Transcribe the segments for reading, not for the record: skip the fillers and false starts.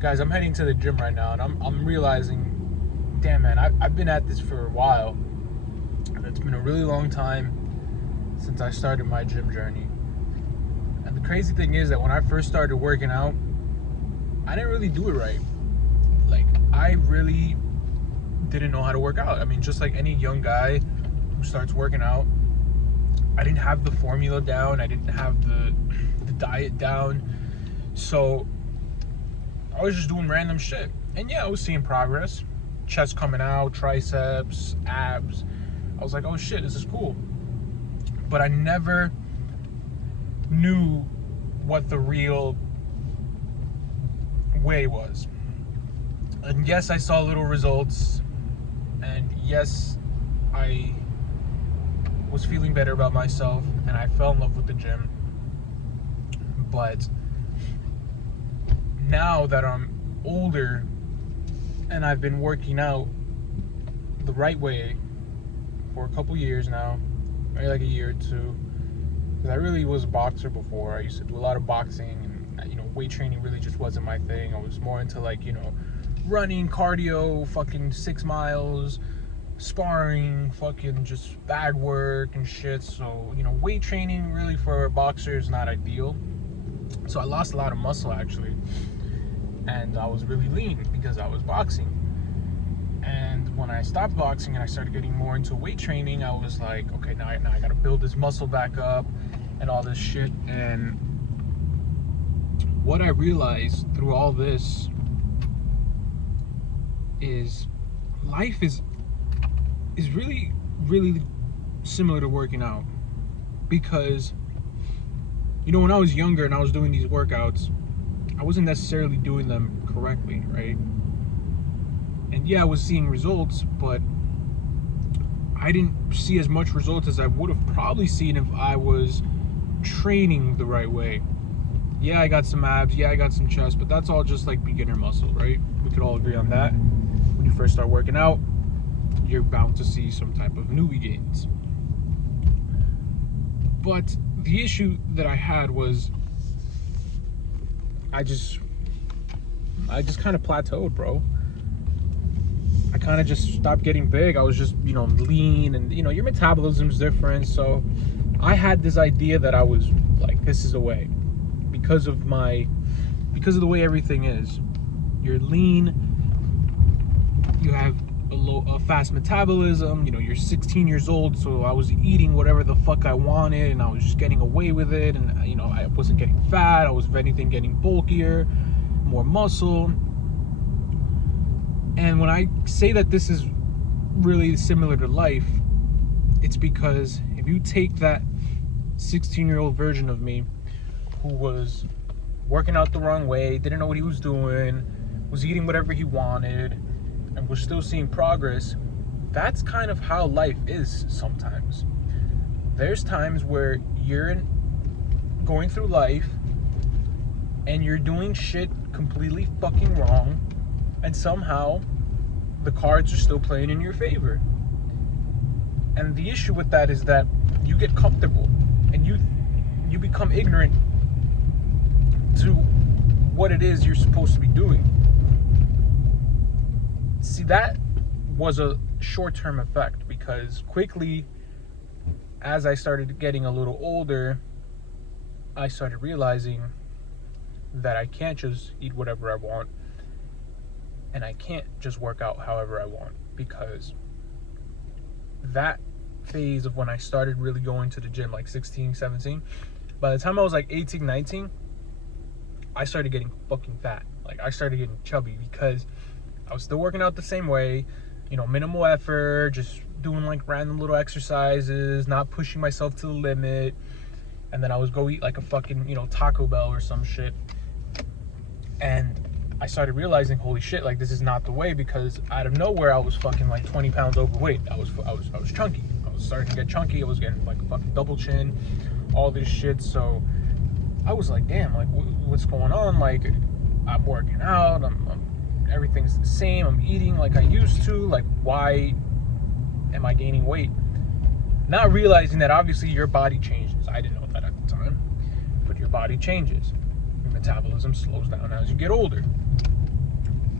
Guys, I'm heading to the gym right now, and I'm realizing, damn man, I've been at this for a while. It's been a really long time since I started my gym journey. And the crazy thing is that when I first started working out, I didn't really do it right. Like, I really didn't know how to work out. I mean, just like any young guy who starts working out, I didn't have the formula down. I didn't have the diet down. So I was just doing random shit. And yeah, I was seeing progress. Chest coming out, triceps, abs. I was like, oh shit, this is cool. But I never knew what the real way was. And yes, I saw little results. And yes, I was feeling better about myself. And I fell in love with the gym. But now that I'm older and I've been working out the right way for a couple years now, maybe like a year or two, because I really was a boxer before. I used to do a lot of boxing, and weight training really just wasn't my thing. I was more into running, cardio, fucking 6 miles, sparring, fucking just bag work and shit. So weight training really for a boxer is not ideal. So I lost a lot of muscle actually, and I was really lean because I was boxing. And when I stopped boxing and I started getting more into weight training, I was like, okay, now I gotta build this muscle back up and all this shit. And what I realized through all this is life is really, really similar to working out. Because when I was younger and I was doing these workouts, I wasn't necessarily doing them correctly, right? And yeah, I was seeing results, but I didn't see as much results as I would have probably seen if I was training the right way. Yeah, I got some abs, yeah, I got some chest, but that's all just like beginner muscle, right? We could all agree on that. When you first start working out, you're bound to see some type of newbie gains. But the issue that I had was I just kind of plateaued, bro. I kind of just stopped getting big. I was just, lean, and your metabolism's different. So I had this idea that I was like, this is the way, because of the way everything is. You're lean, you have a fast metabolism, you're 16 years old, so I was eating whatever the fuck I wanted, and I was just getting away with it, and I wasn't getting fat. I was, if anything, getting bulkier, more muscle. And when I say that this is really similar to life, it's because if you take that 16-year-old version of me who was working out the wrong way, didn't know what he was doing, was eating whatever he wanted, and we're still seeing progress, that's kind of how life is sometimes. There's times where you're going through life and you're doing shit completely fucking wrong, and somehow the cards are still playing in your favor. And the issue with that is that you get comfortable and you become ignorant to what it is you're supposed to be doing. See, that was a short-term effect, because quickly, as I started getting a little older, I started realizing that I can't just eat whatever I want, and I can't just work out however I want, because that phase of when I started really going to the gym, like 16, 17, by the time I was like 18, 19, I started getting fucking fat. Like, I started getting chubby because I was still working out the same way, minimal effort, just doing like random little exercises, not pushing myself to the limit. And then I was go eat like a fucking, Taco Bell or some shit. And I started realizing, holy shit, like, this is not the way, because out of nowhere I was fucking like 20 pounds overweight. I was chunky. I was starting to get chunky. I was getting like a fucking double chin, all this shit. So I was like, damn, like, what's going on? Like, I'm working out, everything's the same, I'm eating like I used to, like, why am I gaining weight? Not realizing that obviously your body changes. I didn't know that at the time, but your body changes. Your metabolism slows down as you get older.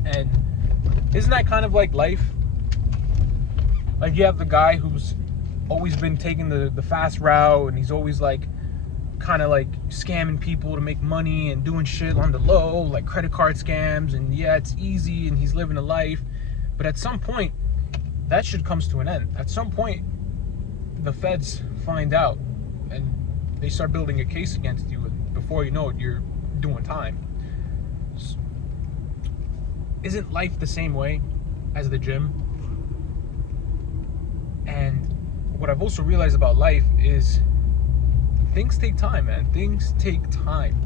And isn't that kind of like life? Like, you have the guy who's always been taking the fast route, and he's always like kind of like scamming people to make money and doing shit on the low, like credit card scams, and yeah, it's easy and he's living a life. But at some point, that shit comes to an end. At some point, the feds find out and they start building a case against you, and before you know it, you're doing time. Isn't life the same way as the gym? And what I've also realized about life is things take time, man. Things take time.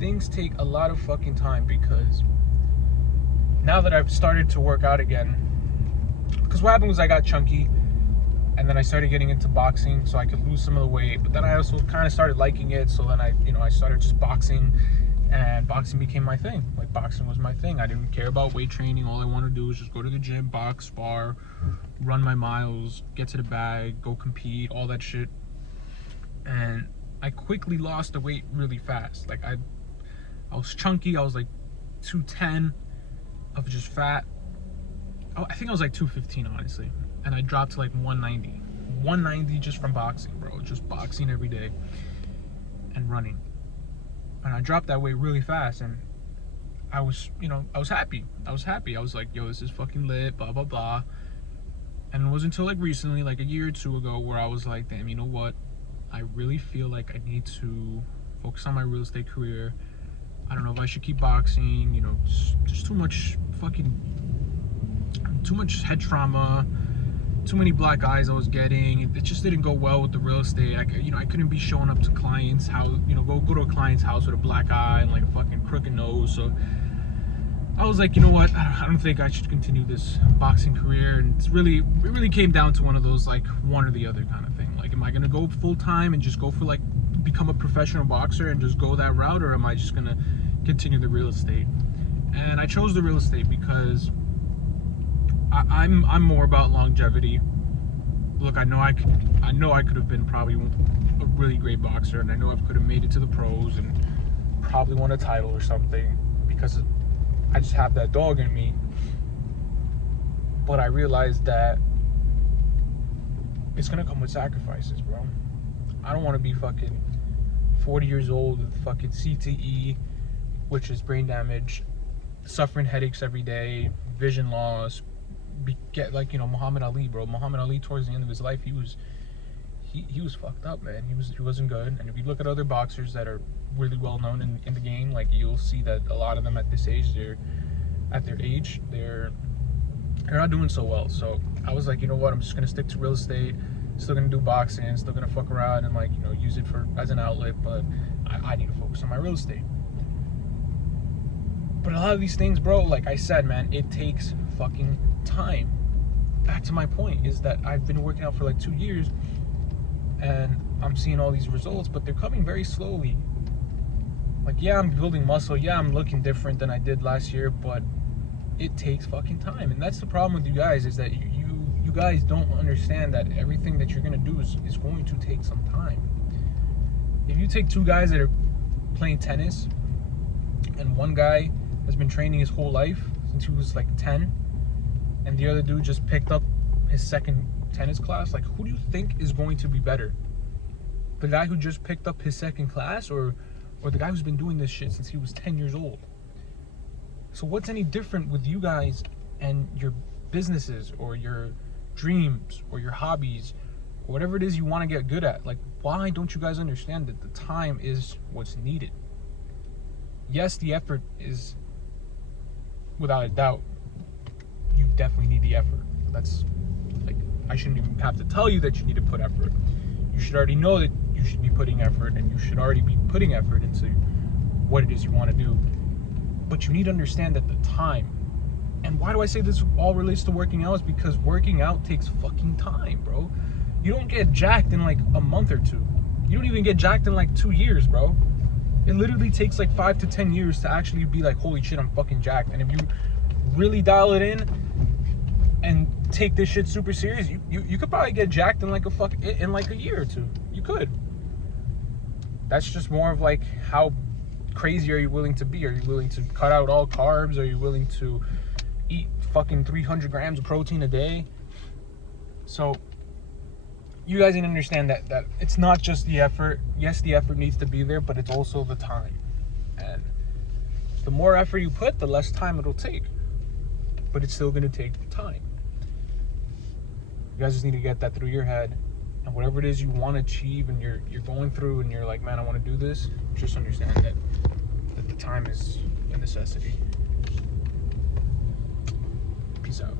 Things take a lot of fucking time, because now that I've started to work out again, because what happened was I got chunky, and then I started getting into boxing so I could lose some of the weight, but then I also kind of started liking it, so then I started just boxing, and boxing became my thing. Like, boxing was my thing. I didn't care about weight training. All I wanted to do was just go to the gym, box, spar, run my miles, get to the bag, go compete, all that shit. And I quickly lost the weight really fast. Like, I was chunky. I was like 210. I was just fat. I think I was like 215, honestly. And I dropped to like 190. 190 just from boxing, bro. Just boxing every day and running. And I dropped that weight really fast, and I was happy. I was like, yo, this is fucking lit, blah, blah, blah. And it wasn't until like recently, like a year or two ago, where I was like, damn, you know what? I really feel like I need to focus on my real estate career. I don't know if I should keep boxing, just too much head trauma, too many black eyes I was getting. It just didn't go well with the real estate. I couldn't be showing up to clients' house, go to a client's house with a black eye and like a fucking crooked nose. So I was like, you know what? I don't think I should continue this boxing career. And it really came down to one of those, like, one or the other kind of thing. Like, am I gonna go full time and just go for, like, become a professional boxer and just go that route, or am I just gonna continue the real estate? And I chose the real estate because I'm more about longevity. Look, I know I could have been probably a really great boxer, and I know I could have made it to the pros and probably won a title or something, because I just have that dog in me. But I realized that it's gonna come with sacrifices, bro. I don't want to be fucking 40 years old with fucking CTE, which is brain damage, suffering headaches every day, vision loss, get like, Muhammad Ali, bro. Muhammad Ali, towards the end of his life, he was fucked up, man. He wasn't good. And if you look at other boxers that are really well known in the game, like, you'll see that a lot of them at this age, they're not doing so well. So I was like, you know what, I'm just gonna stick to real estate, still gonna do boxing, still gonna fuck around and, like, use it as an outlet, but I need to focus on my real estate. But a lot of these things, bro, like I said, man, it takes fucking time. Back to my point is that I've been working out for like 2 years, and I'm seeing all these results, but they're coming very slowly. Like, yeah, I'm building muscle, yeah, I'm looking different than I did last year, but it takes fucking time. And that's the problem with you guys, is that you guys don't understand that everything that you're gonna do is going to take some time. If you take two guys that are playing tennis, and one guy has been training his whole life since he was like 10, and the other dude just picked up his second tennis class, like, who do you think is going to be better? The guy who just picked up his second class, or the guy who's been doing this shit since he was 10 years old? So what's any different with you guys and your businesses, or your dreams, or your hobbies, or whatever it is you want to get good at? Like, why don't you guys understand that the time is what's needed? Yes, the effort is, without a doubt, you definitely need the effort. That's, like, I shouldn't even have to tell you that you need to put effort. You should already know that you should be putting effort, and you should already be putting effort into what it is you want to do. But you need to understand that the time, and why do I say this all relates to working out, is because working out takes fucking time, bro. You don't get jacked in like a month or two. You don't even get jacked in like 2 years, bro. It literally takes like 5 to 10 years to actually be like, holy shit, I'm fucking jacked. And if you really dial it in and take this shit super serious, you could probably get jacked in like a year or two. You could. That's just more of like how crazy are you willing to be? Are you willing to cut out all carbs? Are you willing to eat fucking 300 grams of protein a day? So you guys need to understand that it's not just the effort. Yes, the effort needs to be there, but it's also the time. And the more effort you put, the less time it'll take. But it's still going to take time. You guys just need to get that through your head. And whatever it is you want to achieve and you're going through and you're like, man, I want to do this, just understand that the time is a necessity. Peace out.